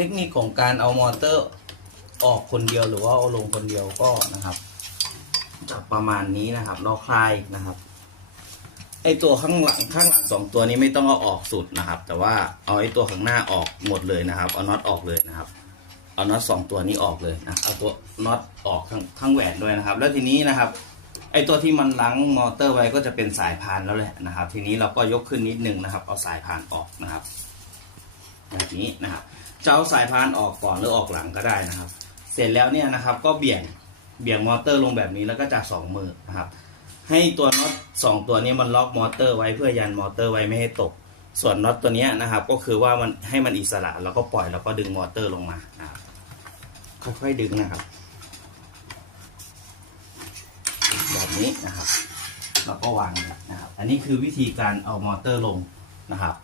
ทคนิคของการเอามอเตอร์ออกคนเดียวหรือว่าเอาลงคนเดียวก็นะครับจะประมาณนี้นะครับเราคลายนะครับ ไอตัวข้างหลังข้างหลังสองตัวนี้ไม่ต้องเอาออกสุดนะครับ แต่ว่าเอาไอตัวข้างหน้าออกหมดเลยนะครับ เอาน็อตออกเลยนะครับ เอาน็อตสองตัวนี้ออกเลยนะเอาตัวน็อตออกทั้งทั้งแหวนด้วยนะครับ แล้วทีนี้นะครับ ไอตัวที่มันล้างมอเตอร์ไว้ก็จะเป็นสายพานแล้วแหละนะครับ ทีนี้เราก็ยกขึ้นนิดนึงนะครับ เอาสายพานออกนะครับ แบบนี้นะครับจะเอาสายพานออกก่อนหรือออกหลังก็ได้นะครับ เสร็จแล้วเนี่ยนะครับก็เบี่ยงเบี่ยงมอเตอร์ลงแบบนี้แล้วก็จะสองมือนะครับ ให้ตัวน็อตสองตัวนี้มันล็อกมอเตอร์ไว้เพื่อยันมอเตอร์ไว้ไม่ให้ตก ส่วนน็อตตัวนี้นะครับก็คือว่ามันให้มันอิสระแล้วก็ปล่อยแล้วก็ดึงมอเตอร์ลงมานะครับค่อยๆดึงนะครับ แบบนี้นะครับแล้วก็วางนะครับ อันนี้คือวิธีการเอามอเตอร์ลงนะครับ